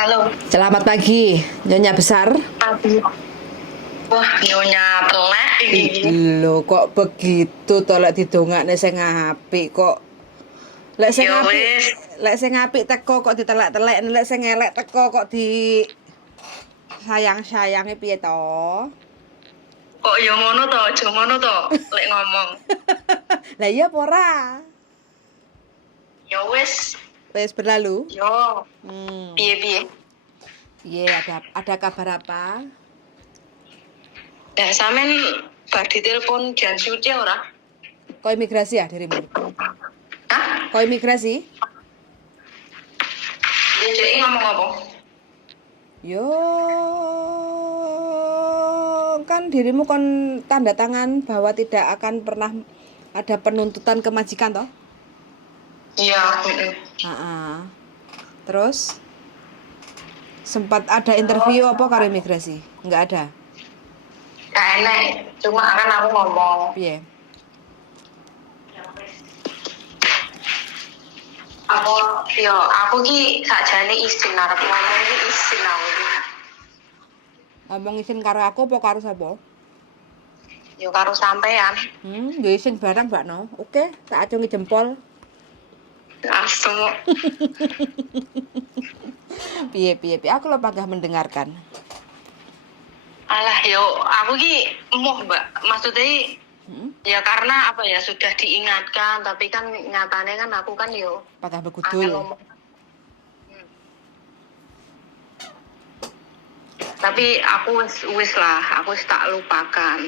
Halo, Selamat pagi, Nyonya besar. pagi. Wah, nyonya telek ini. Lho, kok begitu to lek didongakne sing apik kok. Lek sing Ya apik, wis, lek sing apik teko kok ditelek-telek, lek sing elek teko kok di sayang-sayangi piye to? kok ya ngono to, aja ngono to, lek ngomong. Lah iya apa ora? Ya wis, Wis berlalu. yo, Hmm. piye-piye. Iya, ada kabar apa? Dah sampean bar ditelepon Jan Suci ora? Kau imigrasi ya dirimu? Hah? Kau imigrasi? Dia ngomong apa? Yo, kan dirimu kon tanda tangan bahwa tidak akan pernah ada penuntutan ke majikan toh? Iya, heeh. Terus sempat ada interview apa karo imigrasi? Enggak ada. Gak enak, cuma kan aku ngomong. Piye? Aku ki sakjane izin arep ngomong ki izin aku. Ngomong isin karo aku apa karo sapa? Yo karo sampean. Ya isin barang, Mbak No. Oke, tak acungi jempol. Langsung. Piye. Aku lo panggah mendengarkan. Alah yo aku ki emoh Mbak. Maksudnya ya karena apa ya sudah diingatkan tapi kan nyatanya kan aku kan yo Panggah angel begudul. ngomong. Tapi aku wis lah, aku wis tak lupakan.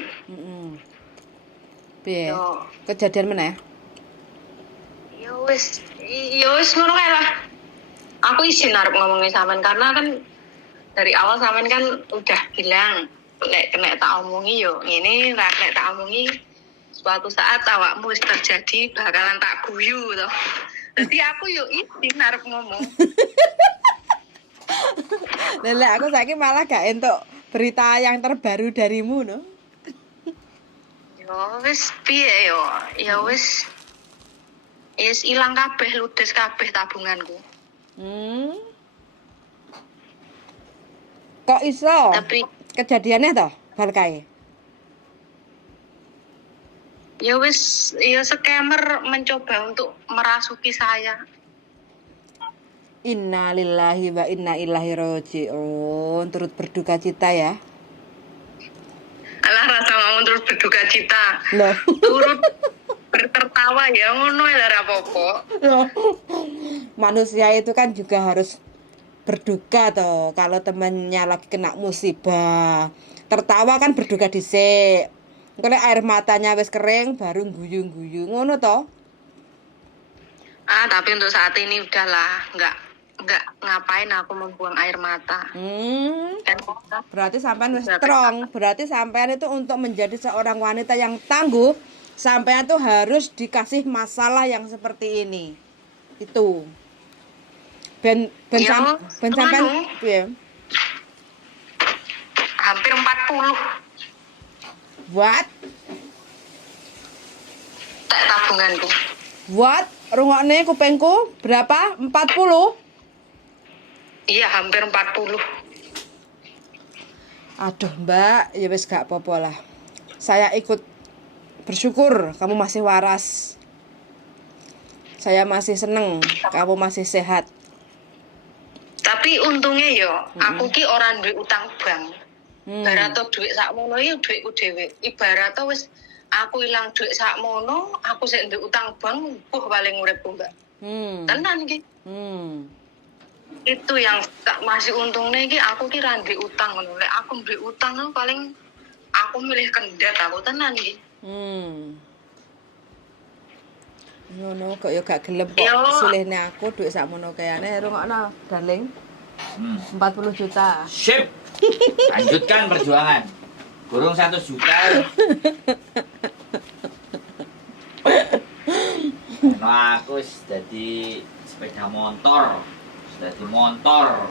Piye? Yo Kejadian meneh? yo wis ngono kae lah. Aku izin arep ngomongin sampean karena kan dari awal sampean kan udah bilang lek kena tak omongi yo ngene, lek kena tak omongi suatu saat awakmu wis terjadi bakalan tak guyu to. Jadi aku yo izin arep ngomong. Lele aku saiki malah gak entuk berita yang terbaru darimu no. Yo wis piye yo? Ya wis ilang kabeh, ludes kabeh tabunganku. Kok iso? Tapi Kejadiannya toh bal kae. ya wis ya scammer mencoba untuk merasuki saya. Innalillahi wa inna ilaihi raji'un. Turut berduka cita ya. Alah rasa mau terus berduka cita. Loh. Turut bertertawa ya ngono ya ora apa-apa. Loh. Manusia itu kan juga harus berduka toh kalau temennya lagi kena musibah. Tertawa kan berduka dhisik. Engko lek air matanya wis kering baru guyu-guyu ngono toh. Tapi untuk saat ini udahlah, nggak ngapain aku membuang air mata. Dan Berarti sampean wis strong. Berarti sampean itu untuk menjadi seorang wanita yang tangguh, sampean tuh harus dikasih masalah yang seperti ini. Itu. Ben sampean piye? Hampir 40 What? tak tabunganku. What? Rungokne kupengku berapa? 40? Iya, hampir 40. Aduh, Mbak, ya wis gak apa-apa lah. Saya ikut bersyukur kamu masih waras. Saya masih seneng kamu masih sehat. Tapi untungnya yo, aku ki orang duit utang bank. Barato duit sakmono iki duitku dhewe. Ibarat wis aku ilang duit sakmono, aku sik duit utang bank, paling uripku, Mbak. Tenan iki. Itu yang masih untungnya iki aku ki ra duit utang ngono. Lek aku duit utang paling aku milih kendat aku tenan iki. Ngono kok ya gak gelem kok silihne aku duit sakmono kayane rungokno, darling. 40 juta. Sip. Lanjutkan perjuangan. Burung 1 juta. Nah, aku jadi sepeda motor. Jadi motor.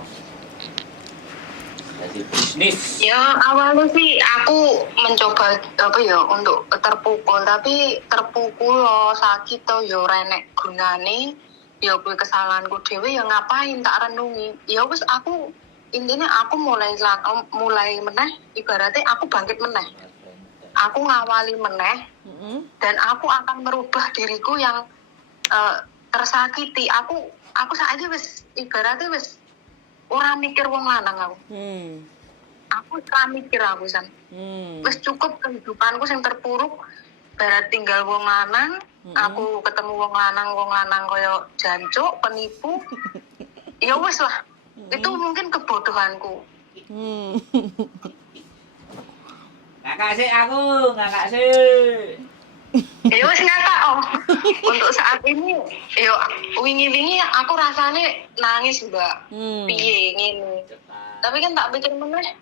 Jadi bisnis. Ya awalnya sih aku mencoba apa ya untuk terpukul, tapi terpukul loh sakit toh yo renek gunane. ya kuwi kesalahanku dhewe ya ngapain tak renungi. Ya wis aku intinya aku mulai meneh ibaratnya aku bangkit meneh. Aku ngawali meneh dan aku akan merubah diriku yang tersakiti. Aku saiki wis ibaratnya wis ora mikir wong lanang aku. Aku ora mikir aku san. Wis cukup kehidupanku sing terpuruk barat tinggal wong lanang. Aku ketemu wong lanang koyo jancuk, penipu. Ya wis lah. Itu mungkin kebodohanku. Ngakak sih aku, ngakak sih. Ya wis ngakak oh. Untuk saat ini yo wingi-wingi aku rasane nangis, Mbak. Piye ngene. Tapi kan tak pikir meneh,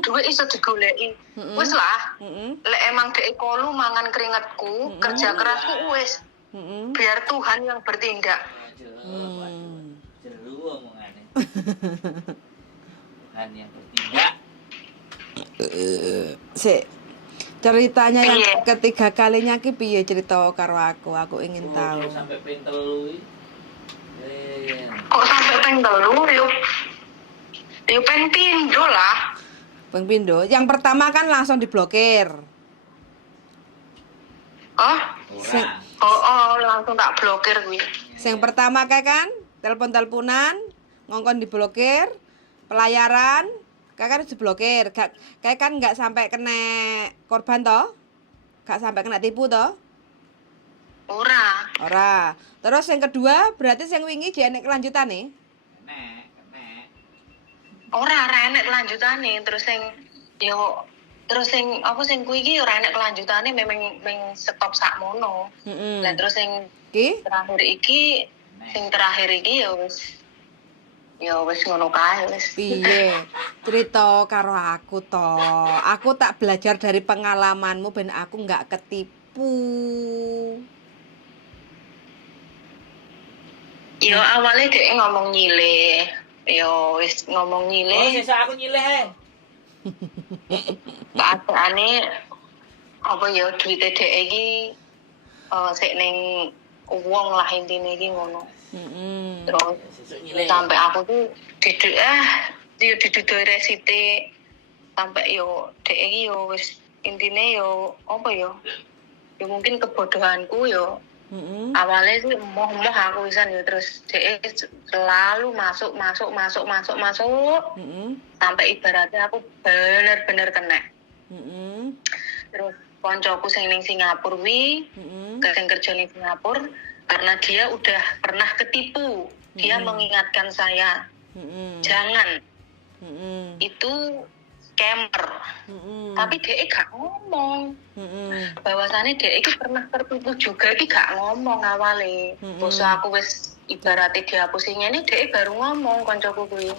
duit iso digoleki. Wis lah. Lek emang dhek kolu mangan keringetku, kerja kerasku wis. Biar Tuhan yang bertindak. Jeru omongannya. Tuhan yang bertindak. Ceritanya yang ketiga kalinya ki piye cerita karo aku ingin tahu. Sampai ping 3. Kok sampai ping 3 yo ping 3 lah. Ping pindho. Yang pertama kan langsung diblokir. Oh? Ora. Oh, langsung tak blokir kuwi. Yang pertama kayak kan telepon-teleponan ngongkon diblokir, pelayaran kayak kan diblokir. Kayak kan nggak sampai kena korban toh? Nggak sampai kena tipu toh? Ora. Terus yang kedua berarti yang wingi dia enek kelanjutane? Nek. Ora enek kelanjutane terus sing apa sing kuwi iki ora enek kelanjutane memang stop sakmono. Lah terus sing terakhir iki ya wis ngono kae wis. Piye? Cerita karo aku to. Aku tak belajar dari pengalamanmu ben aku nggak ketipu. Yo awalnya dia ngomong nyileh. Yo wis ngomong Oh, nyileh. sesuk aku nyileh. Keadaane apa ya duit dhek iki sik ning wong lah intine iki ngono. Terus Sesuk nyileh. sampai aku tuh didudui resite sampai yo dhek iki yo wis intine yo apa yo mungkin kebodohanku yo. Awalnya sih emoh aku pisan ya terus dhek selalu masuk sampai ibaratnya aku bener-bener kena. Terus koncoku sing ning Singapura wi kerja ning Singapura karena dia udah pernah ketipu. Dia mengingatkan saya jangan itu scammer. Tapi dia gak ngomong. Bahwasannya dia itu pernah tertipu juga, dia gak ngomong awalnya. Bos aku wis ibaratnya dihapusin ini dia baru ngomong koncoku kuwi.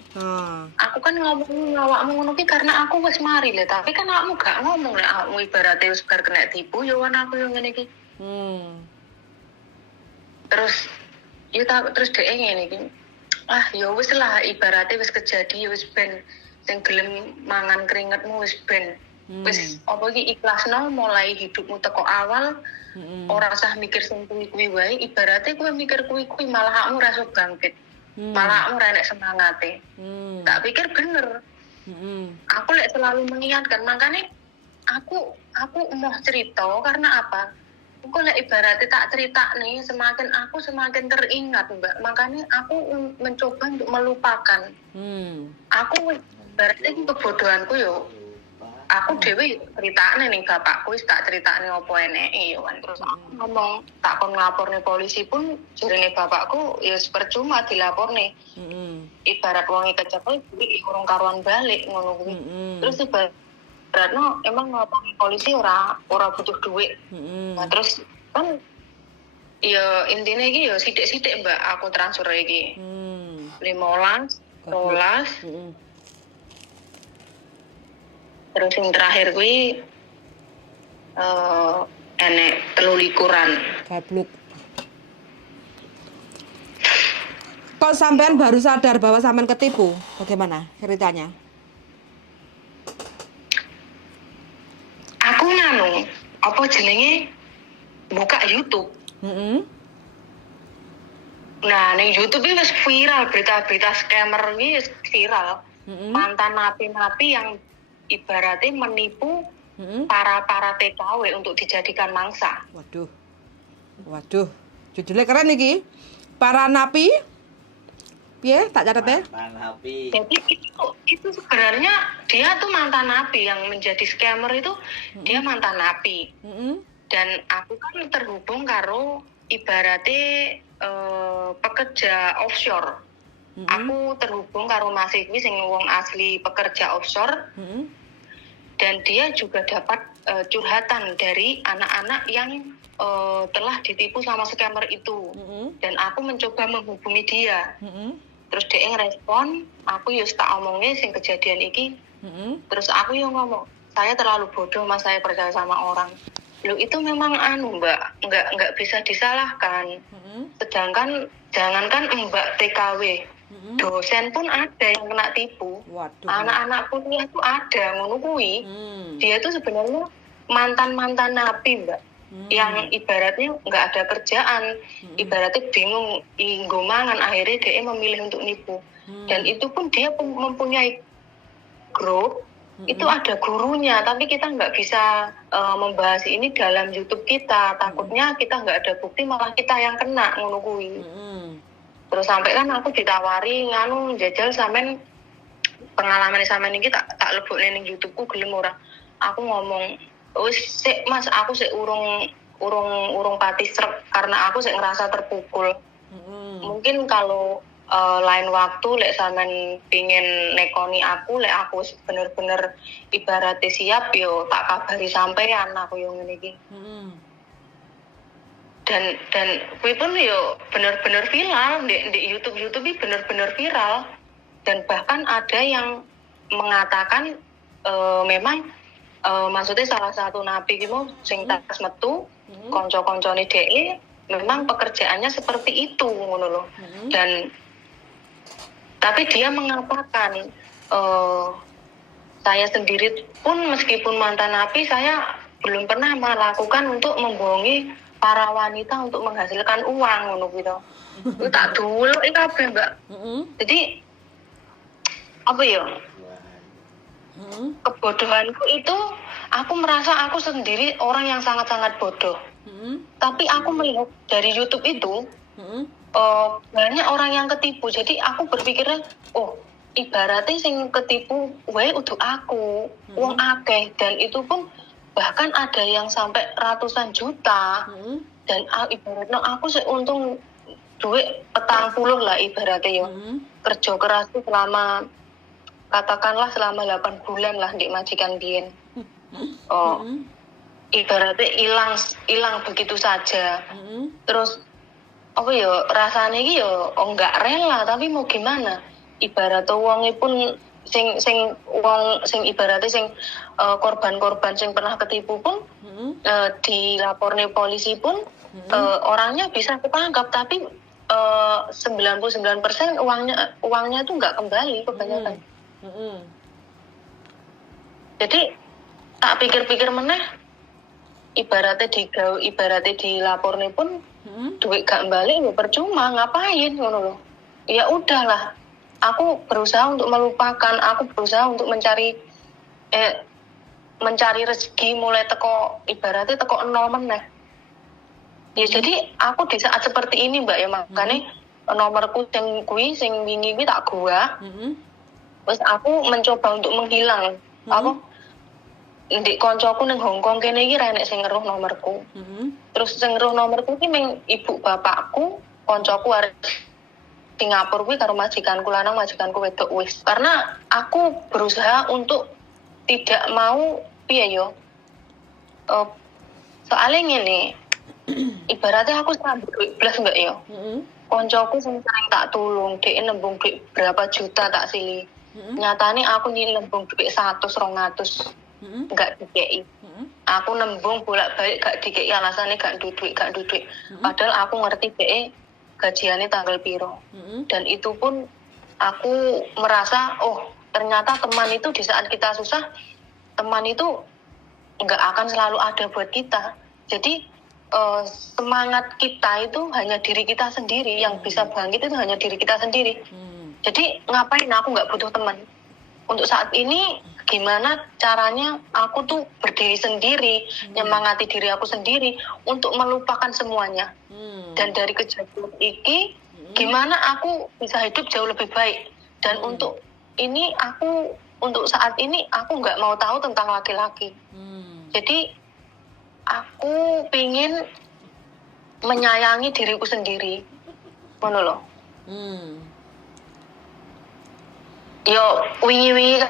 Aku kan ngomong awakmu ngono ki karena aku wis mari le, tapi kan awakmu gak ngomong lek awakmu ibaratnya wis bar kena tipu ya wan aku yang ngene iki. Terus dia ngene iki. Ya wis lah ibaratnya wis kejadian wis ben sing gelem mangan keringetmu wis ben. Wis apa iki ikhlasno mulai hidupmu teko awal. Ora usah mikir sing kuwi wae, ibaratnya kowe mikir kuwi malah awakmu ra iso bangkit. Malah awakmu ra enek semangate. Tak pikir bener. Aku lek selalu mengingatkan, makanya aku mau cerita karena apa? Aku lek ibaratnya tak cerita nih, semakin teringat, Mbak. Makanya aku mencoba untuk melupakan. Aku ibaratnya kebodohanku yo. Aku dhewe critakne ning bapakku wis tak critakne opo eneke yo kan. Terus aku ngomong tak kon nglaporne polisi pun jarene bapakku ya percuma dilaporne. Ibarat wong kecekel kuwi urung karuan balik ngono kuwi. Terus ibaratno emang nglaporne polisi ora butuh duit. Nah terus kan ya intine iki ya sithik-sithik Mbak aku transfer iki. 15, 12. Terus yang terakhir kuwi enek 23-an. Gabluk. Kok sampean baru sadar bahwa sampean ketipu? Bagaimana ceritanya? Aku apa jenenge buka YouTube. Nah, ning YouTube ini wis viral berita-berita scammer ini wis viral. Mm-mm. Mantan napi-napi yang ibaratnya menipu Mm-mm. para TKW untuk dijadikan mangsa. Waduh, judulnya keren nih, para napi. Piye, tak catat ya. Mantan napi. Jadi itu sebenarnya dia tuh mantan napi yang menjadi scammer itu dia mantan napi. Mm-mm. Dan aku kan terhubung karo ibaratnya pekerja offshore. Mm-mm. Aku terhubung karo Mas Ikwi sing wong asli pekerja offshore. Mm-mm. Dan dia juga dapat curhatan dari anak-anak yang telah ditipu sama scammer itu. Mm-mm. Dan aku mencoba menghubungi dia. Mm-mm. Terus dia ngerespon, aku yus tak omongnya sing kejadian iki. Mm-mm. Terus aku yang ngomong, saya terlalu bodoh mas, saya percaya sama orang. Loh itu memang mbak, nggak bisa disalahkan. Mm-mm. Sedangkan jangankan mbak TKW, Mm-mm. dosen pun ada yang kena tipu. Waduh. Anak-anak kuliah tuh ada, ngono kuwi. Dia tuh sebenarnya mantan napi mbak. Yang ibaratnya nggak ada kerjaan, ibaratnya bingung inggo mangan, akhirnya dia memilih untuk nipu. Dan itu pun dia mempunyai grup, itu ada gurunya, tapi kita nggak bisa membahas ini dalam YouTube kita, takutnya kita nggak ada bukti malah kita yang kena, ngono kuwi. Terus sampai kan aku ditawari nganu jajal sampean pengalaman sampean iki tak lebokne ning YouTube-ku gelem ora. Aku ngomong wis sik Mas, aku sik urung pati srek karena aku sik ngerasa terpukul. Mungkin kalau lain waktu lek sampean pingin nekoni aku, lek aku bener-bener ibaratnya siap yo tak kabari sampean aku yo ngene iki. Dan kuwi pun yo bener-bener viral di YouTube ini bener-bener viral. Dan bahkan ada yang mengatakan memang maksudnya salah satu napi ki mau sing tas metu kanca-kancane dhek memang pekerjaannya seperti itu ngono lho. Dan tapi dia mengatakan saya sendiri pun meskipun mantan napi saya belum pernah melakukan untuk membohongi para wanita untuk menghasilkan uang ngono gitu. Itu tak dulu iki kabeh, Mbak. Jadi apa ya? Kebodohanku itu aku merasa aku sendiri orang yang sangat-sangat bodoh. Tapi aku melihat dari YouTube itu banyak orang yang ketipu. Jadi aku berpikirnya, oh ibaratnya sing ketipu wae udah aku, wong akeh, dan itu pun bahkan ada yang sampai ratusan juta. Dan ibaratnya aku sih untung duit 40 lah ibaratnya ya. Kerja keras itu selama katakanlah selama 8 bulan lah di majikan biyen. Ibaratnya hilang begitu saja. Terus apa ya rasanya iki ya enggak rela, tapi mau gimana? Ibaratnya wonge pun sing ibaratnya sing korban-korban sing pernah ketipu pun dilaporne polisi pun orangnya bisa ketangkap, tapi 99% uangnya tuh nggak kembali kebanyakan. Jadi tak pikir-pikir meneh ibaratnya dilaporne pun duit gak balik ya percuma, ngapain ngono loh. Ya udahlah, aku berusaha untuk melupakan, aku berusaha untuk mencari rezeki mulai teko ibaratnya teko nol meneh. Ya jadi aku di saat seperti ini Mbak ya, makanya nomorku sing wingi kuwi tak gua. Terus aku mencoba untuk menghilang. Aku ndek koncoku ning Hongkong kene iki ra enek sing ngeruh nomorku. Terus sing ngeruh nomorku iki meng ibu bapakku, koncoku arek Singapura kuwi karo majikanku lanang, majikanku wedok wis. Karena aku berusaha untuk tidak mau piye yo. Soalnya ngene, ibaratnya aku sambut duit blas Mbak yo. Koncoku sing sering tak tulung, dhek nembung duit berapa juta tak sili. Nyatane aku nembung duit 100-200. Enggak dikei. Aku nembung bolak-balik gak dikei, alasannya gak duit. Padahal aku ngerti dhek gajiannya tanggal piro. Dan itu pun aku merasa ternyata teman itu di saat kita susah, teman itu enggak akan selalu ada buat kita. Jadi semangat kita itu hanya diri kita sendiri, yang bisa bangkit itu hanya diri kita sendiri. Jadi ngapain aku nggak butuh teman? Untuk saat ini gimana caranya aku tuh berdiri sendiri, nyemangati diri aku sendiri untuk melupakan semuanya. Dan dari kejadian ini gimana aku bisa hidup jauh lebih baik. Dan untuk saat ini aku nggak mau tahu tentang laki-laki. Jadi aku pingin menyayangi diriku sendiri, ngono loh. Yo wingi-wingi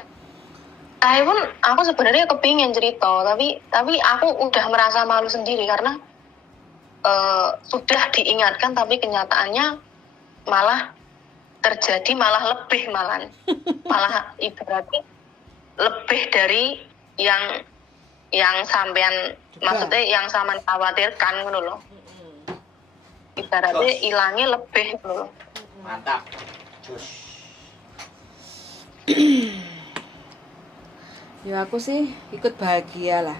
kayak pun aku sebenarnya kepingin cerita, tapi aku udah merasa malu sendiri karena sudah diingatkan, tapi kenyataannya malah terjadi, malah ibaratnya lebih dari yang sampean maksudnya yang sama khawatirkan ngono loh. Ibaratnya hilangnya lebih ngono loh. Mantap. Cus. Ya aku sih ikut bahagia lah.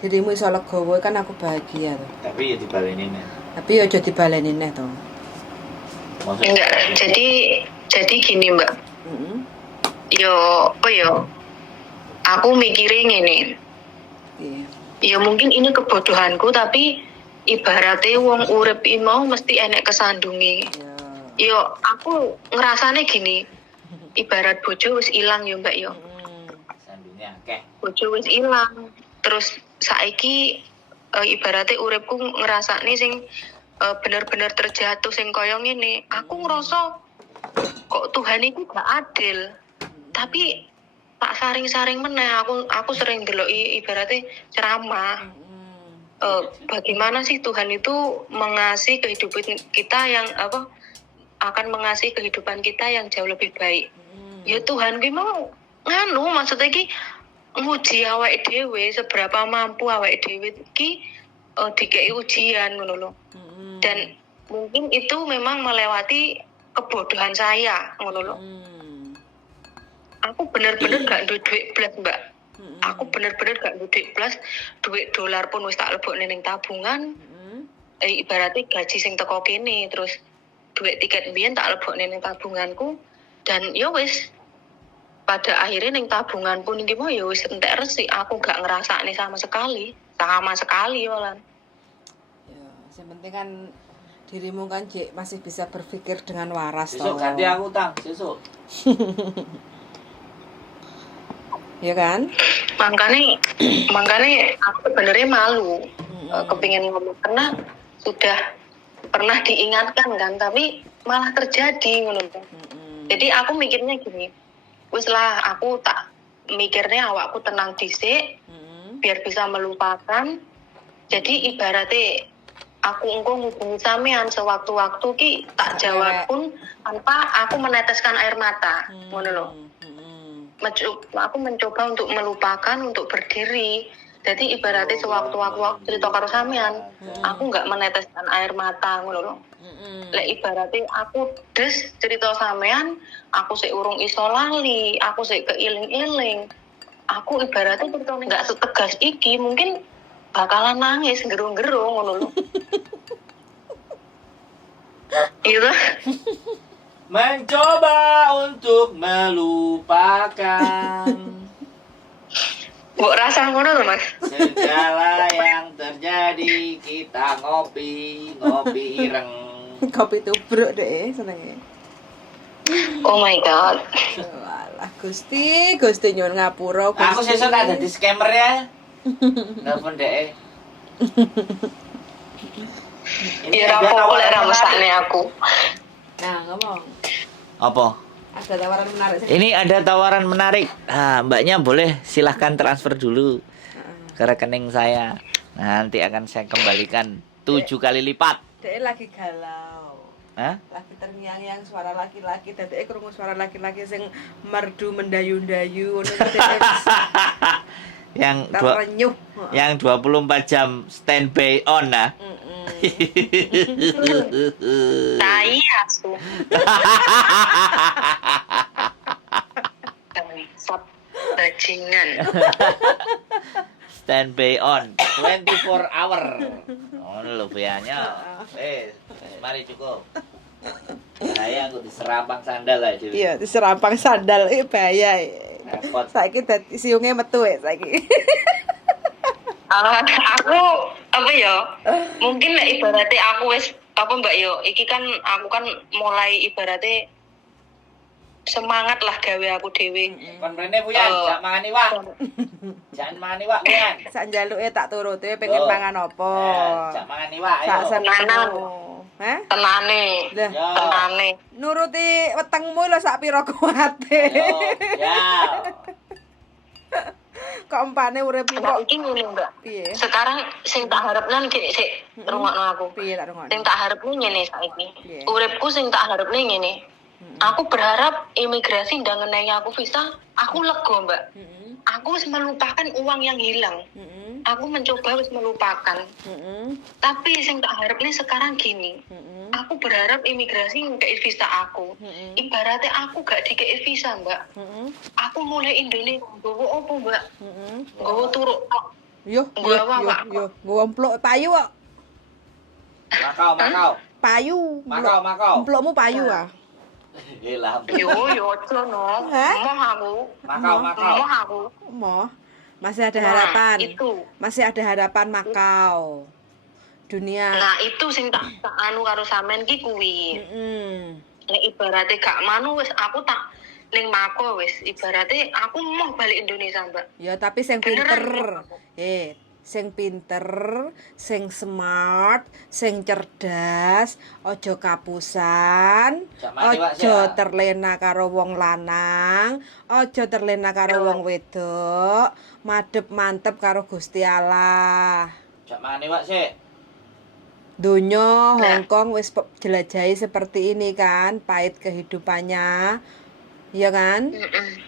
Dirimu iso legowo kan aku bahagia tuh. Tapi ya dibalenin ya. Tapi aja dibaleni neh to. Enggak, jadi gini Mbak. Yo aku mikirin ini. Iya. Ya mungkin ini kebodohanku, tapi ibaratnya wong urip iki mau mesti enek kesandungi. Yo aku ngerasane gini. Ibarat bojo wis ilang yo Mbak yo. Sandungnya akeh. Bojo wis ilang. Terus saiki ibaratnya uripku ngerasane sing bener-bener terjatuh sing koyo ngene. Aku ngerasa kok Tuhan itu gak adil. Tapi tak saring-saring meneh aku sering deloki ibaratnya ceramah. Bagaimana sih Tuhan itu mengasihi kehidupan kita yang akan mengasihi kehidupan kita yang jauh lebih baik. Ya Tuhan ki mau maksudnya ki nguji awake dhewe seberapa mampu awake dhewe ki dikei ujian ngono lho. Dan mungkin itu memang melewati kebodohan saya ngono lho. Aku bener-bener gak duwe duit blas Mbak. Aku bener-bener gak duwe duit blas, duit dolar pun wis tak lebokne ning tabungan. Ibaratnya gaji sing teko kene, terus duit tiket mbiyen tak lebokne ning tabunganku, dan ya wis pada akhirnya ning tabungan pun iki mau ya wis entek resik, aku gak ngerasakne sama sekali malah. Ya, yang penting kan dirimu kan Cik masih bisa berpikir dengan waras Besok ganti aku tang, besok. Ya kan? Makanya aku sebenarnya malu kepingin ngomong karena sudah pernah diingatkan kan, tapi malah terjadi ngono. Jadi aku mikirnya gini, wis lah aku tak mikirnya awakku tenang dhisik biar bisa melupakan. Jadi ibaratnya aku engko ngubungi sampean sewaktu-waktu ki tak jawab pun tanpa aku meneteskan air mata ngono lho. Aku mencoba untuk melupakan, untuk berdiri. Jadi ibaratnya sewaktu-waktu aku cerita karo sampean, aku nggak meneteskan air mata ngono lho. Lek ibaratnya aku des cerita sampean, aku sik urung iso lali, aku sik keiling-iling. Aku ibaratnya ceritane nggak setegas iki, mungkin bakalan nangis gerung-gerung ngono lho. Iya. Mencoba untuk melupakan Mbok rasa ngono lho, Mas. segala yang terjadi. Kita ngopi ireng. Kopi tubruk deh senenge. Oh my god. Walah Gusti nyuwun ngapura Gusti. Aku sesuk tak dadi scammer ya. Nelfon dhek. Ya rapopo lek ra mesakne aku. Nah, ngomong. Apa? Ada tawaran menarik sih. Ini ada tawaran menarik. Nah, mbaknya boleh silahkan transfer dulu ke rekening saya. Nanti akan saya kembalikan 7 kali lipat. Dek lagi galau. Hah? Lagi terngiang-ngiang suara laki-laki, dadeke krungu suara laki-laki sing merdu mendayu-dayu ngono ku dek. Yang 24 jam standby on nah. Tai asu. Sap bajingan. Standby on. 24 hour. Ngono lho biayanya. Mari cukup. Saya aku diserampang sandal aja. Iya, diserampang sandal bahaya. Repot. Saiki dadi siunge metu saiki. Aku apa ya? Mungkin lek ibaratnya aku wis apa Mbak yo, iki kan aku kan mulai ibaratnya semangat lah gawe aku dhewe. Kon mrene Puyan, jak mangan iwak. Jangan mangan iwak Puyan. Sak njaluke tak turuti pengen Loh. mangan apa. Jak mangan iwak Sak ayo. senenmu. Hah? Tenane. Lah, Yo. Tenane. nuruti wetengmu lho sak pira kuwate. Yo, ya. Kok empane urip Mbak kok iki ngene Mbak. piye? Sekarang sing tak harapnya gini sik rungokno aku. Piye tak rungokno? Sing tak harapnya ngene saiki. Piye? Uripku sing tak harapnya ngene. Aku berharap imigrasi ndak ngenai aku visa, aku lega, Mbak. Heeh. Aku wis melupakan uang yang hilang. Heeh. Aku mencoba wis melupakan. Heeh. Tapi sing tak harapnya sekarang gini. Heeh. Aku berharap imigrasi ngekei visa aku. Heeh. Ibaratnya aku gak dikei visa, Mbak. Heeh. Aku mulai Indonesia, nggowo apa, Mbak? Heeh. Nggowo turuk kok. Yo, Gua apa, Pak? yo, gomplok payu kok. Makau. Payu. Makau. Emplokmu payu ah. Gila. Yo, aja no. Hah? Moh aku. Makau. Moh aku. Moh. Masih ada Nah, harapan. itu. Masih ada harapan Makau. Dunia. Nah, itu sing tak anu karo sampean ki kuwi. Heeh. Nek ibaratnya gak manu wis aku tak ning Mako wis ibaratnya aku mau balik Indonesia, Mbak. Ya tapi sing Beneran, pinter. Sing pinter, sing smart, sing cerdas, ojo kapusan, Jak mani, Wak, ojo Sia. terlena karo wong lanang, ojo terlena karo wong wedok, madhep mantep karo Gusti Allah. Jak mangan iwak sik. Donya Hongkong wis jelajahi seperti ini kan, pahit kehidupannya. Iya kan?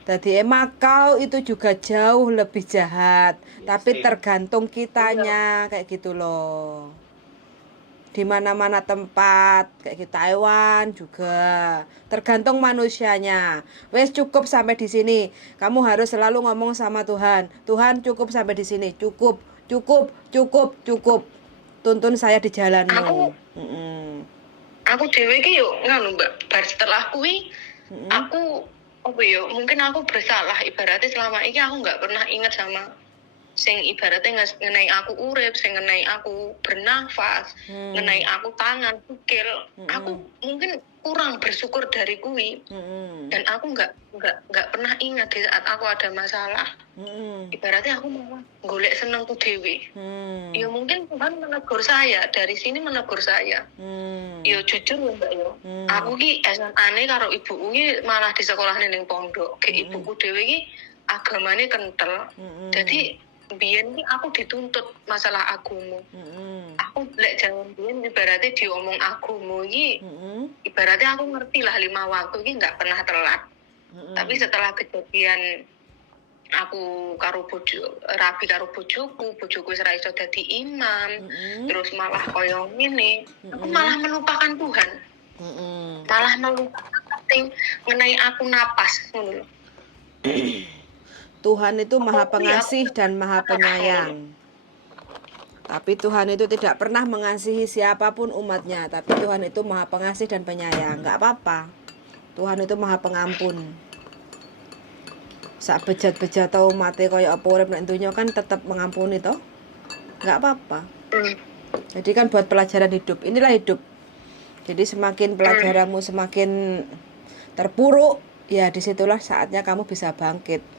Tadi Makau itu juga jauh lebih jahat, tapi sih. tergantung kitanya kayak gitu loh. Di mana-mana tempat kayak di Taiwan juga tergantung manusianya. Wes cukup sampai di sini. Kamu harus selalu ngomong sama Tuhan. Tuhan cukup sampai di sini. Cukup. Tuntun saya di jalanmu. Aku dhewe ki yo ngono, Mbak. Bar setelah kuwi aku apa yo mungkin aku bersalah ibaratnya selama ini aku nggak pernah ingat sama sing ibaratnya ngenai aku urip, sing ngenai aku bernafas, ngenai aku tangan, sikil. Aku mungkin kurang bersyukur dari kuwi. Dan aku nggak pernah ingat di saat aku ada masalah. Ibaratnya aku malah golek senengku dewi. Ya mungkin Tuhan menegur saya, dari sini menegur saya. Ya jujur ya Mbak ya. Aku ki SMA-ne karo ibuku ki malah di sekolah ning pondok. Ke ibuku dewi ki agamane kental. Jadi biyen ki aku dituntut masalah agama. Aku lek jaman biyen ibaratnya diomong agama iki ibaratnya aku ngerti lah 5 waktu iki nggak pernah telat. Tapi setelah kejadian aku karo rabi karo bojoku wis ora iso dadi imam, terus malah koyo ngene, aku malah melupakan Tuhan. Malah melupakan penting mengenai aku napas ngono lho. Tuhan itu maha pengasih dan maha penyayang. Tapi Tuhan itu tidak pernah mengasihi siapapun umatnya. Tapi Tuhan itu maha pengasih dan penyayang. Gak apa-apa. Tuhan itu maha pengampun. Sak bejat-bejat tau mati kaya apa urip nek donya kan tetap mengampuni toh. Gak apa-apa. Jadi kan buat pelajaran hidup. Inilah hidup. Jadi semakin pelajaranmu semakin terpuruk, ya disitulah saatnya kamu bisa bangkit.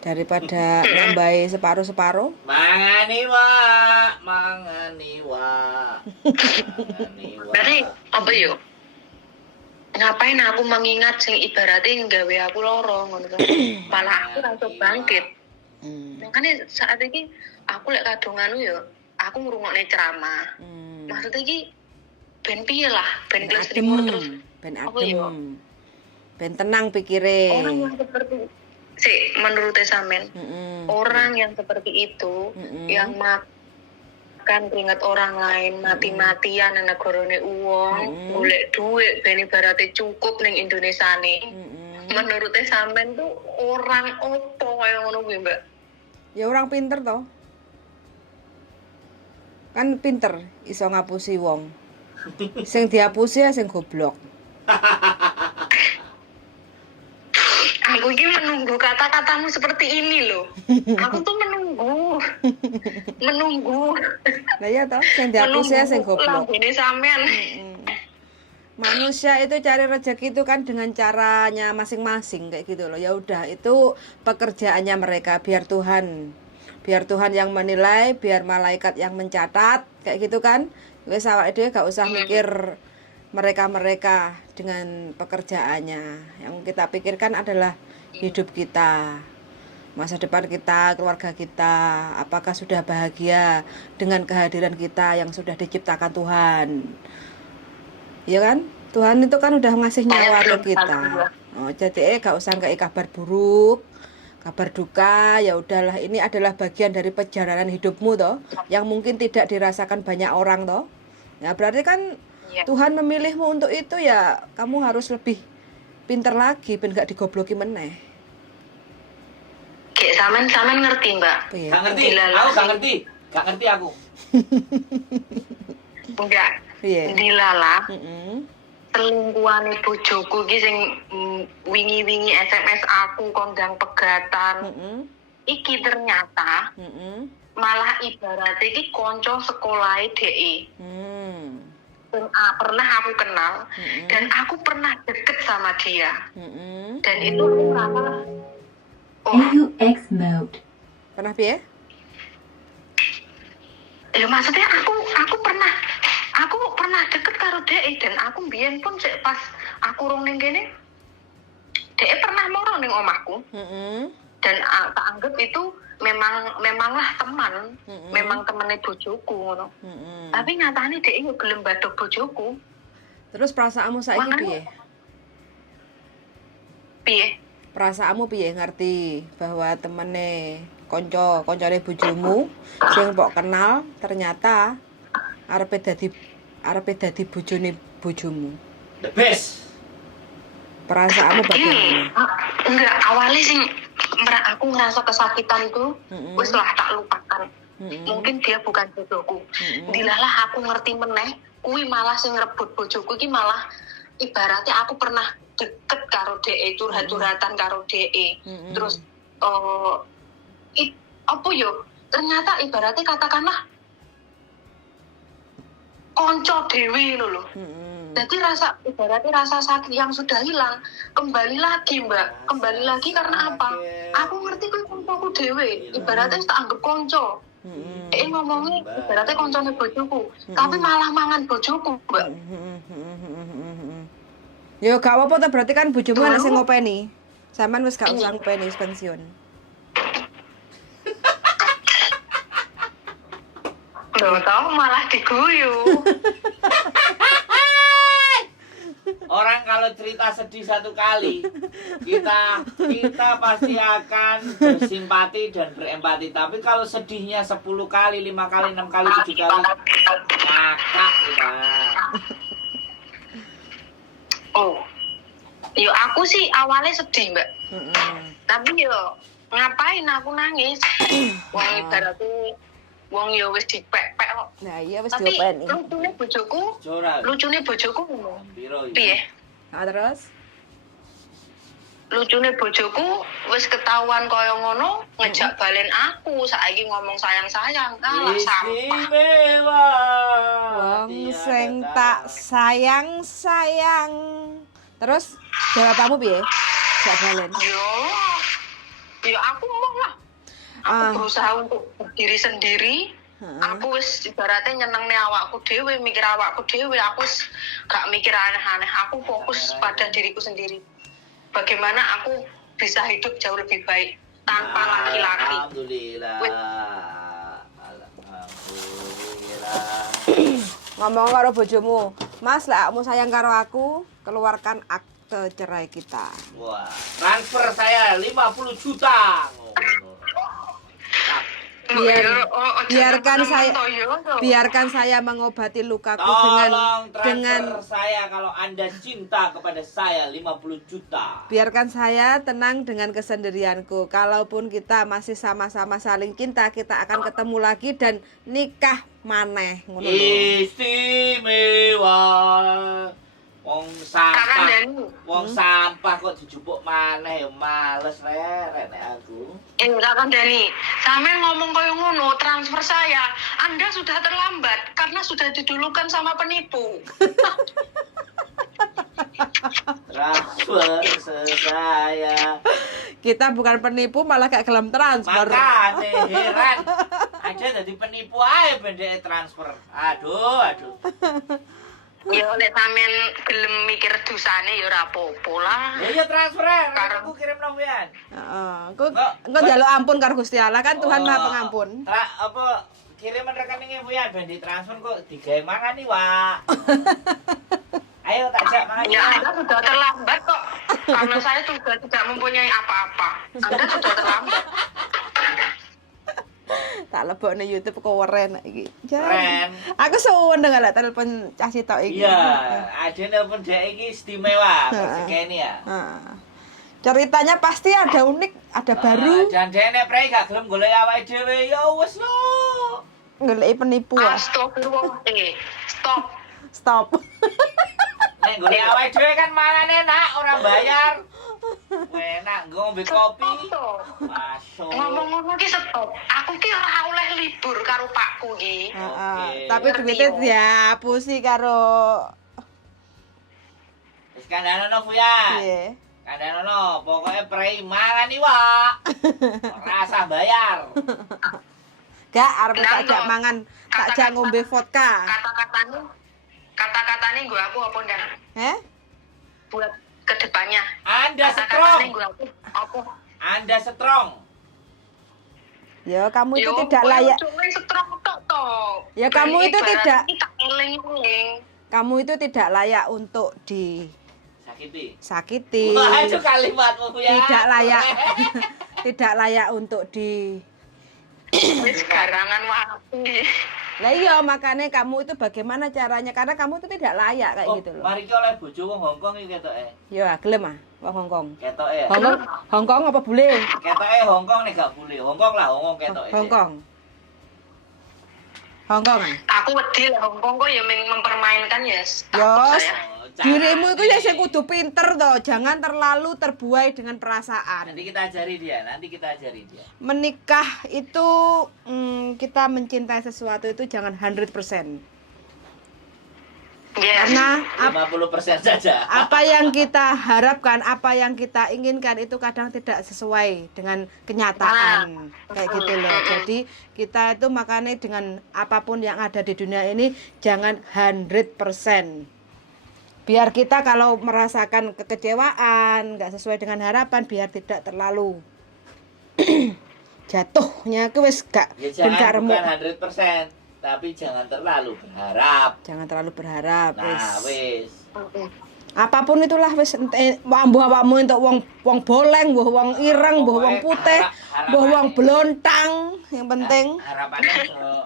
Daripada nambahi separuh-separuh. Mangan iwak. Berarti apa yo? Ngapain aku mengingat sing ibaratnya nggawe aku loro ngono kan. Malah aku langsung bangkit. Makanya saat ini aku lek kadunganu yo, aku ngrungokne ceramah. Maksudnya iki ben piye lah, ben kelas limur terus. Ben Apa yo? adem. Ben tenang pikire. Orang yang seperti menurut sampean, orang yang seperti itu yang makan keringat orang lain, mati-matian nang negarane uang, golek duit ben ibaratnya cukup ning Indonesia nih. Menurut sampean tuh orang opo kaya ngono kuwi, Mbak? Ya orang pinter toh. Kan pinter iso ngapusi wong. Sing dihapusi ya sing goblok. Aku ini menunggu kata-katamu seperti ini loh. Aku tuh menunggu. Lah ya toh, sing dihapusi ya sing goblok. Ini sampean. Manusia itu cari rezeki itu kan dengan caranya masing-masing kayak gitu loh. Ya udah, itu pekerjaannya mereka, biar Tuhan yang menilai, biar malaikat yang mencatat kayak gitu kan. Wes awake dhewe gak usah mikir mereka dengan pekerjaannya. Yang kita pikirkan adalah hidup kita, masa depan kita, keluarga kita, apakah sudah bahagia dengan kehadiran kita yang sudah diciptakan Tuhan. Ya kan? Tuhan itu kan udah ngasih nyawa ke kita. Oh, jadi gak usah ngei kabar buruk, kabar duka. Ya udahlah, ini adalah bagian dari perjalanan hidupmu toh, yang mungkin tidak dirasakan banyak orang toh. Ya berarti kan Tuhan memilihmu untuk itu, ya kamu harus lebih pinter lagi ben gak digobloki meneh. Kayak sampean ngerti, Mbak? Iya. Gak ngerti, aku gak ngerti aku. Enggak. Iya. Dilalah. Heeh. Selingkuhane bojoku iki sing wingi-wingi SMS aku kondang pegatan. Iki ternyata malah ibaratnya iki konco sekolahe dhek. Pernah aku kenal dan aku pernah deket sama dia. Dan itu aku merasa AUX mode. Pernah piye? Ya maksudnya aku pernah deket karo dhek dan aku mbiyen pun sik pas aku rung ning kene dhek pernah moro ning omahku. Dan tak anggap itu memanglah teman, memang temennya bojoku ngono. Tapi nyatane dhek yo gelem badhok bojoku. Terus perasaanmu saiki piye? Piye? Perasaanmu piye ngerti bahwa temene koncone bojomu sing mbok kenal ternyata arepe dadi bojone bojomu. The best. Perasaanmu bagaimana? Enggak, awalnya sing aku ngerasa kesakitan tuh wis lah tak lupakan. Mungkin dia bukan bojoku. Dilalah aku ngerti meneh, kuwi malah sing ngrebut bojoku iki malah ibaratnya aku pernah deket karo dhek, curhat-curhatan karo dhek. Terus apa yo? Ternyata ibaratnya katakanlah konco dewi lho. Jadi ibaratnya rasa sakit yang sudah hilang kembali lagi, Mbak. Kembali lagi karena apa? Aku ngerti kuwi koncoku dewe. Ibaratnya tak anggap konco. Ngomongnya ibaratnya koncone bojoku, tapi malah mangan bojoku, Mbak. Yo gak apa-apa ta, berarti kan bojomu ana sing ngopeni. Sampeyan wis gak usah ngopeni, wis pensiun. Loh, tau malah diguyu. Orang kalau cerita sedih satu kali, kita pasti akan bersimpati dan berempati. Tapi kalau sedihnya 10 kali, 5 kali, 6 kali, 7 kali, ngakak kita. Oh, yo aku sih awalnya sedih, Mbak. Tapi yo ngapain aku nangis? Wong ibaratnya wong yo wis dipek-pek kok. Nah, iya wis Tapi diopeni. lucune bojoku ngomong. Piye? Nah, terus Lucune bojoku wis ketahuan kaya ngono, ngejak balen aku, saiki ngomong sayang-sayang, kalah sampah. Istimewa. wong sing tak sayang. Terus jawabanmu piye? Gak balen. Yo aku mau lah. Aku berusaha untuk berdiri sendiri. Aku wis ibaratnya nyenengne awakku dhewe, mikir awakku dhewe. Aku wis gak mikir aneh-aneh. Aku fokus pada diriku sendiri. Bagaimana aku bisa hidup jauh lebih baik tanpa laki-laki. Alhamdulillah. Ngomong karo bojomu, Mas, lek kamu sayang karo aku, keluarkan akte cerai kita. Wah, transfer saya 50 juta. biarkan saya mengobati lukaku Tolong dengan transfer saya kalau Anda cinta kepada saya 50 juta. biarkan saya tenang dengan kesendirianku. Kalaupun kita masih sama-sama saling cinta, kita akan ketemu lagi dan nikah maneh ngono lho. Istimewa. Wong sampah kok dijupuk maneh ya males rek aku. Kakak Dani, sampean ngomong koyo ngono, transfer saya. Anda sudah terlambat karena sudah didulukan sama penipu. Transfer saya. Kita bukan penipu malah gak gelem transfer. Makane heran. Aja jadi penipu ae bendeke transfer. Aduh. Ya nek sampean gelem mikir dosane ya ora apa-apa lah. Ya transfer ae. Sekarang- Aku kirim nombian. Heeh. Engko njaluk ampun karo Gusti Allah kan Tuhan Maha Pengampun. Apa kiriman rekeningnya Bu ya ben ditransfer kok digawe mangani, Wak. Ayo tak jak mangani. Ya Anda sudah terlambat kok. Karena saya sudah tidak mempunyai apa-apa. Anda sudah terlambat. Tak lebokne YouTube keren iki. Keren. Aku suwun dengar telepon cah sitok iki. Iya, ada nelpon dek iki istimewa, Heeh. rezeki ya. Heeh. Ceritanya pasti ada unik, ada baru. Dan dek nek prei gak gelem golek awake dhewe ya wis lho. Goleki penipu. Astagfirullah. Stop. Stop. Nek golek awake dhewe kan mangan enak, ora bayar. Enak ngombe kopi. Masuk. Ngomong-ngomong ki stop. Aku ki ora oleh libur karo pakku ki. Heeh. Oke. Tapi duitnya dihapusi karo Wis kandhanono Bu ya. piye? Kandhanono, pokoke prei mangan Wak. Ora usah bayar. Gak arep Nah, tak jak no. mangan, tak jak ngombe vodka. Kata-katanya gue aku apa dan buat kedepannya. Anda Kata-katanya strong. gue aku apa? Anda strong. Ya kamu itu Yo, tidak gue layak. cuma setrong tok tok. Ya, kamu itu tidak. Kita eling-eling. Kamu itu tidak layak untuk Sakiti. disakiti. Wah, itu kalimatmu Bu ya. Tidak layak. Tidak layak untuk Wis garangan wae. Lah iya makanya kamu itu bagaimana caranya karena kamu itu tidak layak kayak gitu loh. Mari ki oleh bojo wong Hongkong iki ketoke. Ya gelem ah wong Hongkong. Ketoke ya. Hongkong apa bule? Ketoke Hongkong nek gak boleh. Hongkong lah, Hongkong ketoke. Hongkong. Hongkong ah. Aku wedi lah Hongkong kok ya mempermainkan ya. Yos. Saya. Dirimu itu ya sing kudu pinter toh, jangan terlalu terbuai dengan perasaan. Nanti kita ajari dia. Menikah itu kita mencintai sesuatu itu jangan 100%. Yes. Karena 50% saja. apa yang kita harapkan, apa yang kita inginkan itu kadang tidak sesuai dengan kenyataan. Kayak gitu loh. Jadi kita itu makanya dengan apapun yang ada di dunia ini jangan 100%. Biar kita kalau merasakan kekecewaan, nggak sesuai dengan harapan, biar tidak terlalu jatuhnya ke wis gak Ya ben gak jangan remuk. bukan 100%, tapi jangan terlalu berharap. Jangan terlalu berharap Nah, wis. wis. Apapun itulah wis mbuh awakmu entuk wong boleng, mbuh wong ireng, mbuh wong putih, mbuh wong blontang, yang penting. Harapannya kok.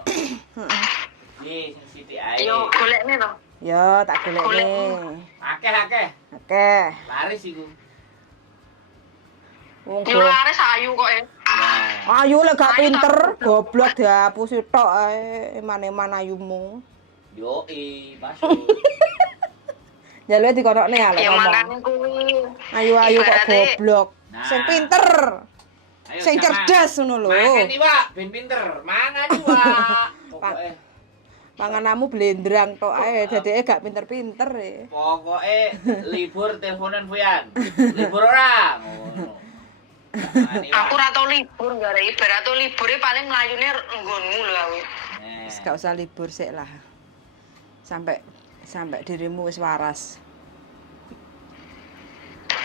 Iki sing sithik ae. Yo golekne to. Ya, tak golekne. Akeh. Oke. Laris iku. Wong Yo laris ayu kok ya. Nah, ayu lek gak pinter, goblok dihapusi tok ae eman-eman ayumu. yo masuk. Jaluke dikonokne ya lek Ya ngomong. makane kuwi. Ayu-ayu kok Ibaratnya- goblok. Nah. Sing pinter, Ayo, sing sama. cerdas ngono lho. Mangan iki, Wak, ben pinter. Mangan iki, Wak. Pokoke Panganamu blendrang tok ae, dadeke gak pinter-pinter e. Pokoke libur teleponan Fuyan. Libur ora. Ngono. Mangan iki, Wak. Aku ora tau libur gara ibarat tuh libure paling mlayune nggonmu lho aku. Nah. Wis gak usah libur sik lah. Sampai dirimu wis waras.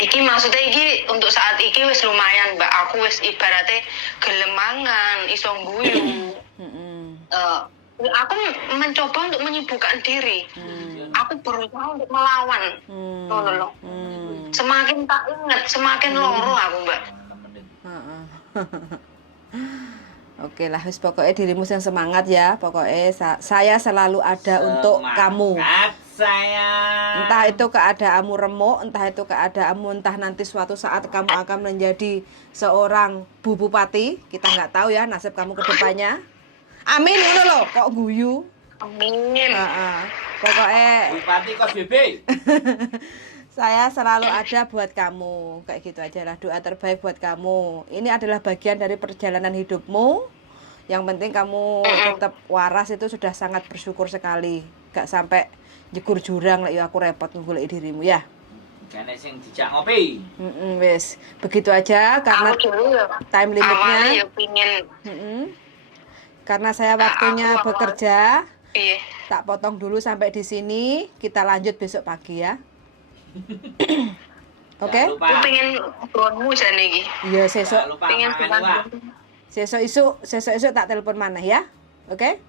Iki maksudnya iki untuk saat iki wis lumayan mbak. Aku wis ibaratnya gelem mangan, iso guyu. Heeh. Aku mencoba untuk menyibukkan diri. Aku berusaha untuk melawan. Ngono lho. Semakin tak inget, semakin loro aku mbak. Heeh. Oke lah, wis pokoknya dirimu yang semangat ya. Pokoknya saya selalu ada untuk kamu. Semangat sayang. Entah itu keadaanmu remuk, entah itu keadaanmu, entah nanti suatu saat kamu akan menjadi seorang bupati. Kita nggak tahu ya nasib kamu ke depannya. Amin, ngono loh, kok guyu. Amin. Pokoknya Bupati kos BB. saya selalu ada buat kamu. Kayak gitu aja lah, doa terbaik buat kamu. Ini adalah bagian dari perjalanan hidupmu. Yang penting kamu tetap waras, itu sudah sangat bersyukur sekali. Gak sampai jekur jurang lah, ya aku repot ngegolek dirimu ya. Jane sing dijak ngopi. Wes, begitu aja karena Aku dulu ya. time Awalnya limitnya. ya pingin. Karena saya waktunya Aku bekerja, Iya. tak potong dulu sampai di sini. Kita lanjut besok pagi ya. Oke? Jangan lupa. Aku pengen gonmu jane iki. Iya, Jangan sesuk lupa Pengen mangan teman. luwak. sesuk tak telepon maneh ya. Oke?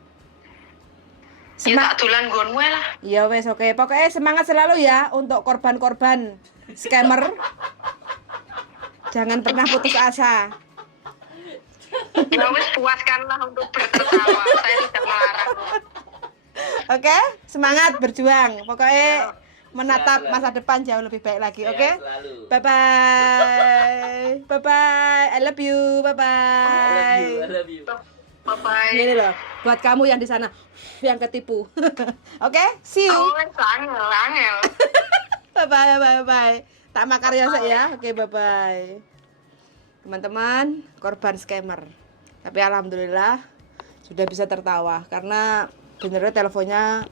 Ya tak dolan gonmu lah. Iya wes, oke. Pokoknya semangat selalu ya untuk korban-korban scammer. Jangan pernah putus asa. Ya wis puaskanlah untuk bertertawa. Saya tidak melarang. Oke? Semangat berjuang. Pokoknya menatap masa depan jauh lebih baik lagi, oke? Sehat selalu. Bye bye. Bye bye. I love you. Bye bye. I love you. Bye-bye. Ini loh, buat kamu yang di sana yang ketipu. Oke? See you. Oh, angel. Bye bye bye bye. Tak makarya ya. Oke, bye bye. Teman-teman, korban scammer. Tapi alhamdulillah sudah bisa tertawa karena benernya teleponnya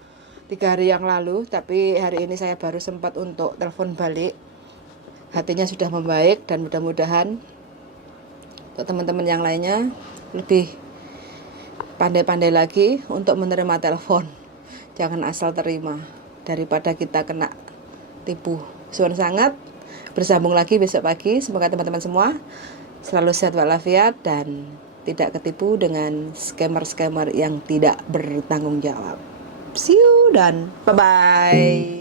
3 hari yang lalu, tapi hari ini saya baru sempat untuk telepon balik. Hatinya sudah membaik dan mudah-mudahan untuk teman-teman yang lainnya lebih pandai-pandai lagi untuk menerima telepon. Jangan asal terima daripada kita kena tipu. Suwun sangat. Bersambung lagi besok pagi. Semoga teman-teman semua selalu sehat walafiat dan tidak ketipu dengan scammer-scammer yang tidak bertanggung jawab. See you dan bye-bye.